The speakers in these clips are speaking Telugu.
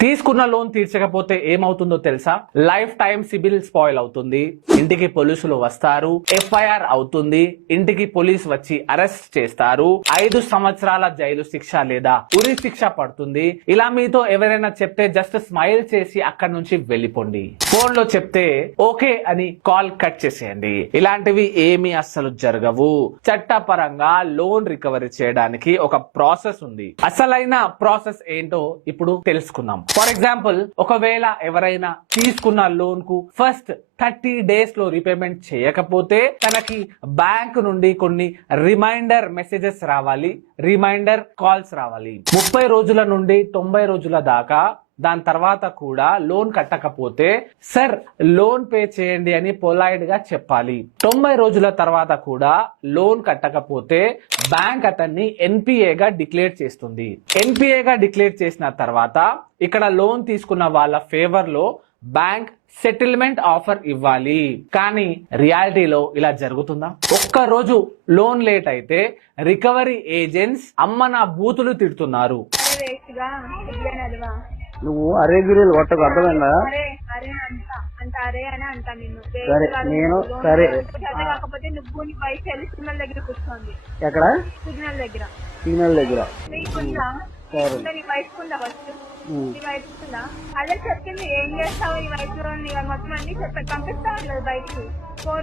తీసుకున్న లోన్ తీర్చకపోతే ఏమవుతుందో తెలుసా? లైఫ్ టైం సిబిల్ స్పాయిల్ అవుతుంది, ఇంటికి పోలీసులు వస్తారు, FIR అవుతుంది, ఇంటికి పోలీస్ వచ్చి అరెస్ట్ చేస్తారు, 5 సంవత్సరాల జైలు శిక్ష లేదా ఉరి శిక్ష పడుతుంది. ఇలా మీతో ఎవరైనా చెప్తే జస్ట్ స్మైల్ చేసి అక్కడి నుంచి వెళ్ళిపోండి. ఫోన్ లో చెప్తే ఓకే అని కాల్ కట్ చేసేయండి. ఇలాంటివి ఏమీ అస్సలు జరగవు. చట్టపరంగా లోన్ రికవరీ చేయడానికి ఒక ప్రాసెస్ ఉంది. అసలైన ప్రాసెస్ ఏంటో ఇప్పుడు తెలుసుకుందాం. ఫర్ ఎగ్జాంపుల్, ఒకవేళ ఎవరైనా తీసుకున్న లోన్ కు ఫస్ట్ 30 days లో రీపేమెంట్ చేయకపోతే తనకి బ్యాంక్ నుండి కొన్ని రిమైండర్ మెసేజెస్ రావాలి, రిమైండర్ కాల్స్ రావాలి. 30 రోజుల నుండి 90 రోజుల దాకా. దాని తర్వాత కూడా లోన్ కట్టకపోతే సార్ లోన్ పే చేయండి అని పొలైట్ గా చెప్పాలి. 90 రోజుల తర్వాత కూడా లోన్ కట్టకపోతే బ్యాంక్ అతన్ని NPA గా డిక్లేర్ చేస్తుంది. NPA గా డిక్లేర్ చేసిన తర్వాత ఇక్కడ లోన్ తీసుకున్న వాళ్ళ ఫేవర్ లో బ్యాంక్ సెటిల్మెంట్ ఆఫర్ ఇవ్వాలి. కానీ రియాలిటీలో ఇలా జరుగుతుందా? ఒక్క రోజు లోన్ లేట్ అయితే రికవరీ ఏజెంట్స్ అమ్మ నా బూతులు తిడుతున్నారు. నువ్వు అరే గిరీలు కొట్టకు, అర్థమైందా? సరే నేను సరే ఎక్కడ సిగ్నల్ దగ్గర అదే చెప్పింది. ఏం చేస్తావు ఈ వయసులో మొత్తం అన్ని పంపిస్తాను కదా బయటికి,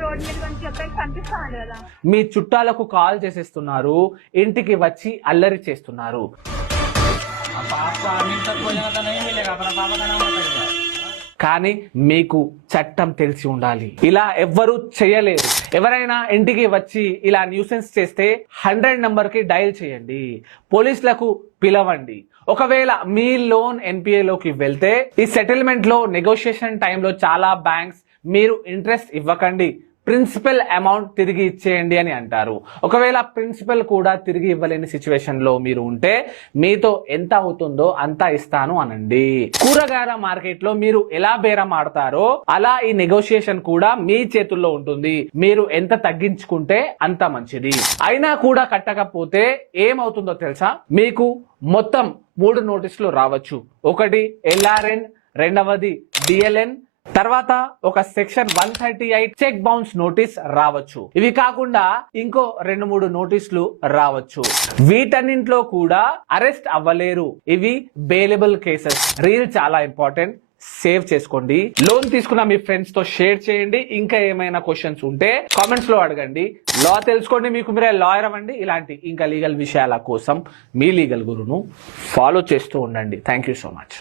రోడ్ మీద కొంచెం చెప్పేసి పంపిస్తాను కదా. మీ చుట్టాలకు కాల్ చేసేస్తున్నారు, ఇంటికి వచ్చి అల్లరి చేస్తున్నారు. కానీ మీకు చట్టం తెలిసి ఉండాలి. ఇలా ఎవ్వరూ చేయలేరు. ఎవరైనా ఇంటికి వచ్చి ఇలా న్యూసెన్స్ చేస్తే 100 నంబర్ కి డయల్ చేయండి, పోలీసులకు పిలవండి. ఒకవేళ మీ లోన్ NPA లోకి వెళ్తే ఈ సెటిల్మెంట్ లో నెగోషియేషన్ టైంలో చాలా బ్యాంక్స్ మీరు ఇంట్రెస్ట్ ఇవ్వకండి, ప్రిన్సిపల్ అమౌంట్ తిరిగి ఇచ్చేయండి అని అంటారు. ఒకవేళ ప్రిన్సిపల్ కూడా తిరిగి ఇవ్వలేని సిచ్యువేషన్ లో మీరు ఉంటే మీతో ఎంత అవుతుందో అంతా ఇస్తాను అనండి. కూరగాయల మార్కెట్ లో మీరు ఎలా బేరం ఆడతారో అలా ఈ నెగోషియేషన్ కూడా మీ చేతుల్లో ఉంటుంది. మీరు ఎంత తగ్గించుకుంటే అంత మంచిది. అయినా కూడా కట్టకపోతే ఏమవుతుందో తెలుసా? మీకు మొత్తం 3 నోటీసులు రావచ్చు. ఒకటి LRN, రెండవది DLN, తర్వాత ఒక సెక్షన్ 138 చెక్ బౌన్స్ నోటీస్ రావచ్చు. ఇవి కాకుండా ఇంకో 2-3 నోటీసులు రావచ్చు. వీటన్నింటిలో కూడా అరెస్ట్ అవ్వలేరు. ఇవి బెయిలబుల్ కేసెస్. రీల్ చాలా ఇంపార్టెంట్, సేవ్ చేసుకోండి. లోన్ తీసుకున్న మీ ఫ్రెండ్స్ తో షేర్ చేయండి. ఇంకా ఏమైనా క్వశ్చన్స్ ఉంటే కామెంట్స్ లో అడగండి. లా తెలుసుకోండి, మీకు మీరే లాయర్ అవ్వండి. ఇలాంటి ఇంకా లీగల్ విషయాల కోసం మీ లీగల్ గురును ఫాలో చేస్తూ ఉండండి. Thank you so much.